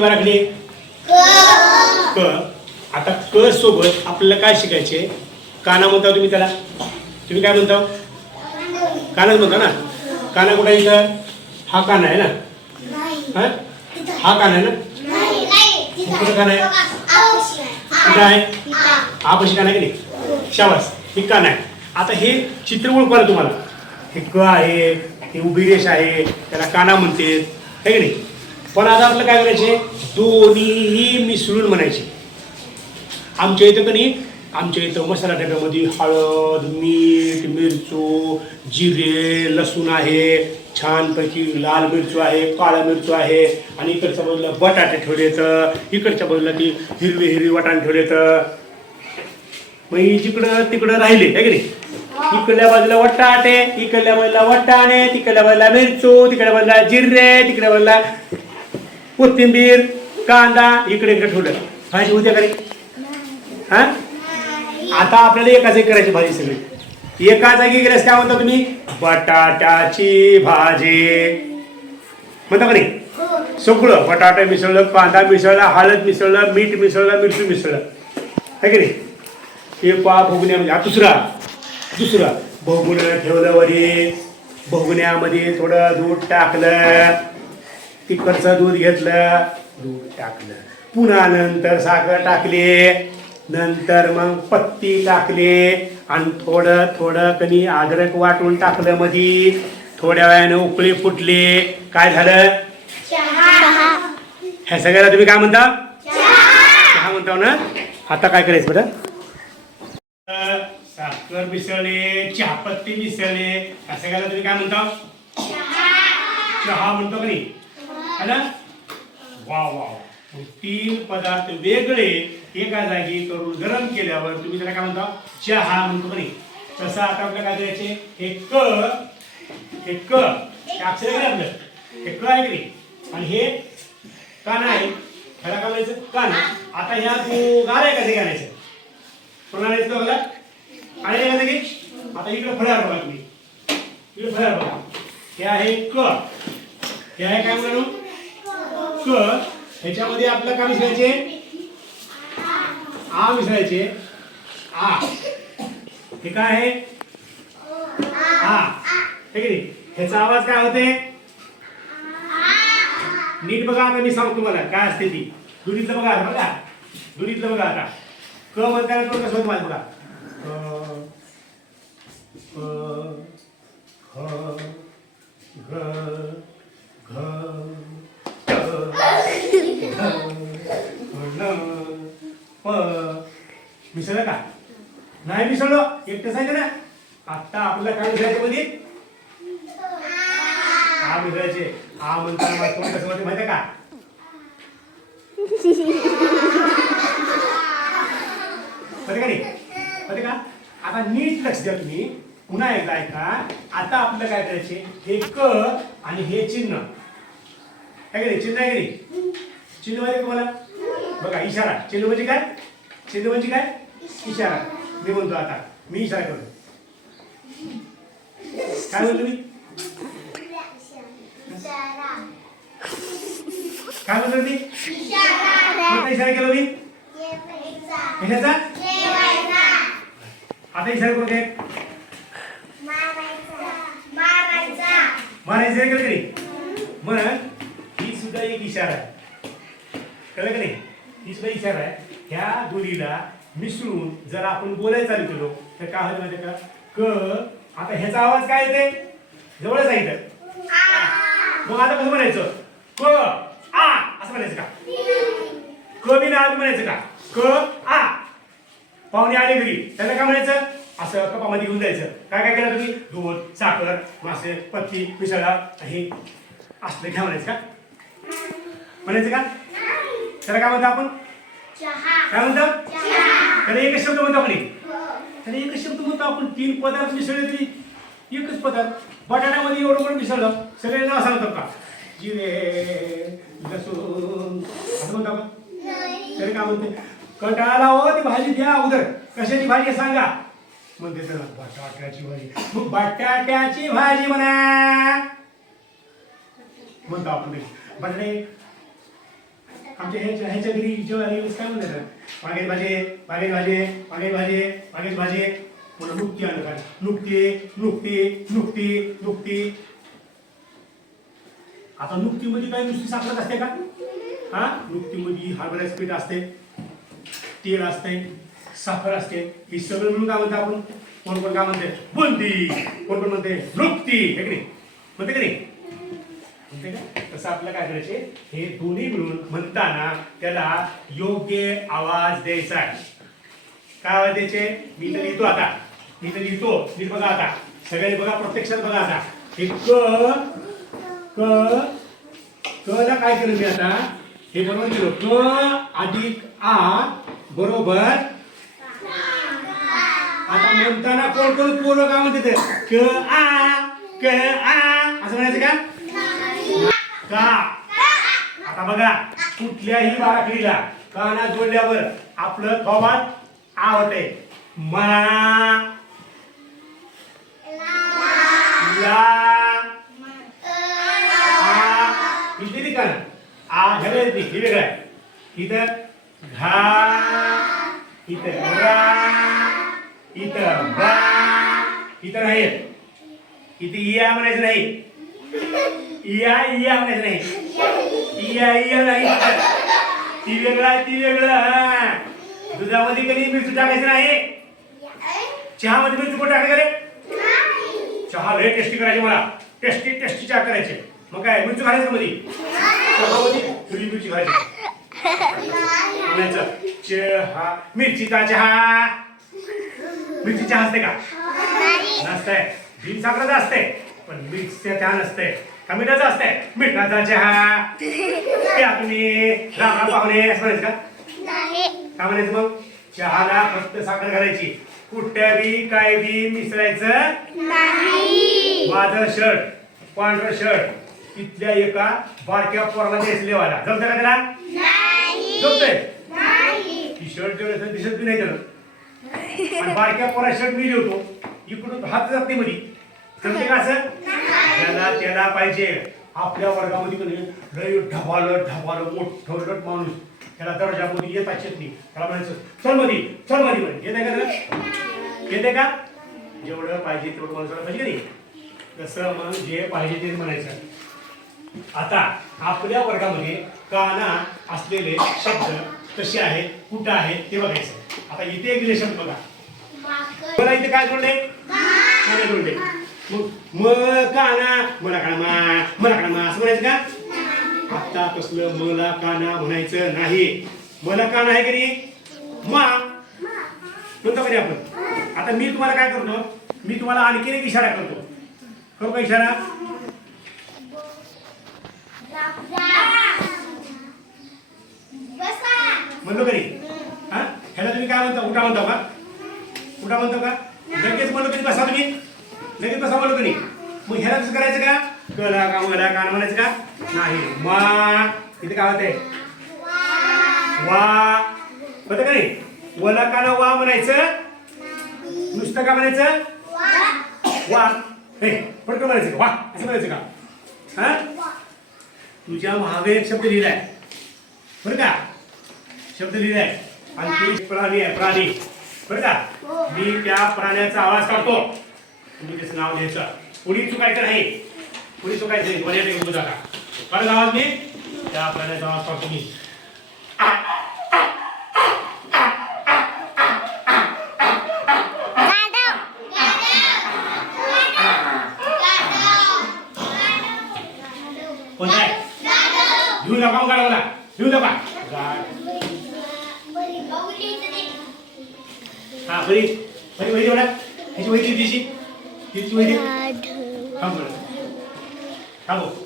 मराठी क. आता क सोबत आपल्याला काय शिकायचे? काना म्हणता तुम्ही त्याला? तुम्ही काय म्हणता? कानाच म्हणता ना? काना कुठे इथं? हा काना आहे ना? हा? काना आहे ना? कुठं काना आहे? कुठं आहे? हा पशी काना की नाही? शाबास. हे काना आहे. आता हे चित्र ओळखवा तुम्हाला. हे क आहे हे उभी रेष आहे त्याला काना म्हणते आहे की नाही? पण आता आपलं काय करायचे? दोन्हीही मिसळून म्हणायचे. आमच्या इथं कणी आमच्या इथं मसाला डब्यामध्ये हळद मीठ मिरचू जिरे लसूण आहे छानपैकी लाल मिरचू आहे काळा मिरचू आहे आणि इकडच्या बाजूला बटाटे ठेवलेत इकडच्या बाजूला ती हिरवी हिरवी वाटाणे ठेवलेत मग ही जिकडं तिकडं राहिले आहे की नाही? इकडल्या बाजूला वटाटे इकडल्या बाजूला वटाणे तिकडल्या बाजूला मिरचू तिकडल्या बाजूला जिरे तिकडल्या बाजूला कोथिंबीर कांदा इकडे इकडे ठेवलं. भाजी उद्या करे हा? आता आपल्याला एका जागी करायची भाजी सगळी. एका जागी गेल्यास काय म्हणता तुम्ही? बटाट्याची भाजी. म्हणता का नाही? सगळं. बटाटा मिसळलं कांदा मिसळला हळद मिसळलं मीठ मिसळलं मिरची मिसळलं. है की नाही? हे पा भोगण्यामध्ये हा दुसरा. दुसरा. भोगुन ठेवलं वरी. भोगण्यामध्ये थोडं दूध टाकलं. तिकडचं दूध घेतलं दूध टाकलं. पुन्हा नंतर साखर टाकली नंतर मग पत्ती टाकली आणि थोडं थोडं कणी अद्रक वाटून टाकलं मधी. थोड्या वेळानं उकळी फुटली. काय झालं? ह्या सगळ्याला तुम्ही काय म्हणता? चहा. म्हणता ना? आता काय करायचं बरं? साखर मिसळले चहापत्ती मिसळले ह्या सगळ्याला तुम्ही काय म्हणता? चहा म्हणतो का नाही? है ना? वा वा तीन पदार्थ वेगळे एका जागी करून गरम केल्यावर तुम्ही त्याला काय म्हणता? चहा म्हणतो बरे तसं आता आपल्याला काय करायचे? हे क हे क अक्षर आहे आपलं? हे क आहे की नाही? आणि हे काना आहे ह्याला काय म्हणायचं? नाही. आता ह्या गार आहे का ते गाण्याचं कोणाला येतं बघा आणि आहे का की आता इकडे फळ्यावर बघा तुम्ही. इकडे फळ्यावर बघा. हे आहे क. हे आहे काय म्हणू? क ह्याच्यामध्ये आपलं काय मिसळायचे आ मिसळायचे आ. हे काय आहे? आ. हे की नाही? ह्याचा आवाज काय होते? नीट बघा आता मी सांगतो तुम्हाला काय असते ती. दुरीतलं बघा बघा. दुरीतलं बघा आता. क म्हणताना तो कसं होतं माझं बघा घ घ घ, मिसळलं का? नाही मिसळलो एकटेच आहे ना आता आपल्याला काय मिसळायचं मध्ये म्हणजे? आ मिसळायचे आ म्हणताना मला कोण कसं म्हणते माहिती का? कधी का नाही? कधी का? आता नीट लक्ष द्या तुम्ही. पुन्हा एकदा ऐका. आता आपलं काय करायचे? हे क आणि हे चिन्ह. काय का चिन्ह आहे का नाही? चिन्ह म्हणजे तुम्हाला? बघा इशारा. चिन्ह म्हणजे काय? चिन्ह म्हणजे काय? इशारा. मी म्हणतो आता. मी इशारा करतो. काय म्हणतो मी काय म्हणतो मी इशारा केला मी कशाचा आता इशारा करू काय? मारायचं आहे का नाही? मग ही सुद्धा एक इशारा आहे. कळलं का नाही? ही सुद्धा इशारा आहे. ह्या दोरीला मिसळून जर आपण बोलायला चालू केलो तर काय होईल माहिती का? क आता ह्याचा आवाज काय येते जवळच आहे इथं. मग आता कसं म्हणायचं? क आ असं म्हणायचं का? क बी ना म्हणायचं का? क आ. पाहुणे आले घरी. त्यांना काय म्हणायचं? असं कपामध्ये घेऊन जायचं. काय काय केलं तुम्ही? दूध साखर मासे पत्ती मिसळा हे असलं घ्या म्हणायचं का? म्हणायचं का? त्याला काय म्हणतो आपण? काय म्हणतो? त्याला एकच शब्द म्हणतो आपण हे. त्याला एकच शब्द म्हणतो आपण. तीन पदार्थ मिसळले एकच पदार्थ. बटाट्यामध्ये एवढं पण मिसळलं सगळे नाव सांगतो का? जिरे लसूण. असं म्हणतो आपण. तरी काय म्हणते? कंटाळा हो ती भाजी द्या अगोदर. कशाची भाजी सांगा. म्हणते त्याला बटाट्याची भाजी. मग बटाट्याची भाजी म्हणा. म्हणतो आपण. बटाटे आमच्या ह्याच्या ह्याच्या घरी जेव्हा येऊस काय म्हणतात वांग्याची भाजे वांग्याची भाजे वांग्याची भाजे वांग्याची भाजे पुन्हा नुकती आणलं काय नुकती नुकती नुकती नुकती. आता नुकतीमध्ये काही नुसती साखरच असते का? हा? नुकतीमध्ये हरभऱ्याचं पीठ असते तेल असते साखर असते. हे सगळं म्हणून काय म्हणतो आपण? कोण कोण काय म्हणते बोलती कोण कोण म्हणते नुकती. हे की नाही? म्हणते का नाही? म्हणते का? तसं आपल्याला काय करायचे? हे दोन्ही मिळून म्हणताना त्याला योग्य आवाज द्यायचा आहे. काय आवाज द्यायचे? मी तर लिहितो आता. मी तर लिहितो. मी बघा आता. सगळे बघा प्रत्यक्षात बघा आता. हे क क क काय केलं मी आता? हे बरोबर केलं. क अधिक आ बरोबर. आता म्हणताना कोण कोण पोरं का म्हणते क आ क आ. असं म्हणायचं का? का? आता बघा कुठल्याही बाराखडीला काना जोडल्यावर आपलं थोबात आ होते मा. ला. आ. ही दिली का? आ ह्याला येत हे वेगळं आहे इथं घा. इथं रा. इथं बा. इथं नाही. येत. इथे इया म्हणायचं नाही. इया इया म्हणायचं नाही. इया इया नाही. ती वेगळं ती वेगळं. दुधामध्ये कधी मिरची टाकायची नाही? चहामध्ये मिरची कोण टाकायचं रे? चहा लय टेस्टी करायची मला. टेस्टी टेस्टी चहा करायचे. मग काय मिरची घालायचं मध्ये चहामध्ये हिरवी मिरची घालायची. चहा मिरचीचा चहा. मिरची चहा असते का? नसतंय. बिन साखरेचा असते पण मिरचीचा चहा नसते का मिठाचा असते मिठाचा चहा. प्या तुम्ही रामा पाहुणे असं म्हणायचं का? काय म्हणायचं मग? चहाला फक्त साखर घालायची. कुठल्या बी काय बी मिसळायचं माझं शर्ट पांढरं शर्ट इथल्या एका बारक्या पोराला लेवायला जमतं का त्याला? जमतंय? टी शर्ट जेवढं दिसत बी नाही त्याला. बारक्या पोरा शर्ट मी लिहतो इकडून हात जात नाही मध्ये जमते का असं? त्याला त्याला पाहिजे. आपल्या वर्गामध्ये कधी लय ढबालं ढबालं मोठं माणूस. त्याला दर्जामध्ये येता येत नाही. त्याला म्हणायचं चलमध्ये चलमध्ये म्हणे. येते का येते का? जेवढं पाहिजे तेवढं माणसाला पाहिजे नाही? तसं मग जे पाहिजे ते म्हणायचं. आता आपल्या वर्गामध्ये काना असलेले शब्द कसे आहेत कुठं आहेत ते बघायचं. आता इथे एक शब्द बघा. मला इथे काय जोडले जोडले मग म काना मला काना मा मला काना मा असं म्हणायचं का? आता कसलं मला काना म्हणायचं नाही. मला काना आहे की नाही? मा. म्हणतो का नाही आपण? आता मी तुम्हाला काय करतो? मी तुम्हाला आणखीन एक इशारा करतो. करू का इशारा? म्हणलो का नाही? हा? ह्याला तुम्ही काय म्हणता? उठा म्हणता का? उठा म्हणतो का? लगेच म्हणलो कधी बसा तुम्ही. लगेच बसा बोलतो नाही? मग ह्याला कसं करायचं का? कला का मला का म्हणायचं का? नाही. मा. इथे काय होतंय? वा. होतं का नाही? वला काना वा म्हणायचं. नुसतं का म्हणायचं? वा. हे पडकं म्हणायचं का? वा. असं म्हणायचं का? हा? तुझ्या मागे एक शब्द लिहिलाय. बरं का? शब्द लिहिलाय. आणि ते प्राणी आहे प्राणी. बरं का? मी त्या प्राण्याचा आवाज काढतो. तुम्ही त्याचं नाव द्यायचं कुणी चुकायचं नाही. कुणी चुकायचं नाही. दोन्ही टेकून जागा परत आवाज मी त्या प्राण्याचा आवाज काढतो मी कोणता आहे? घेऊन नका मग मला. घेऊन नका. हा बरी. बरी बरी एवढा. ह्याची वही किती কি খাবো খাবো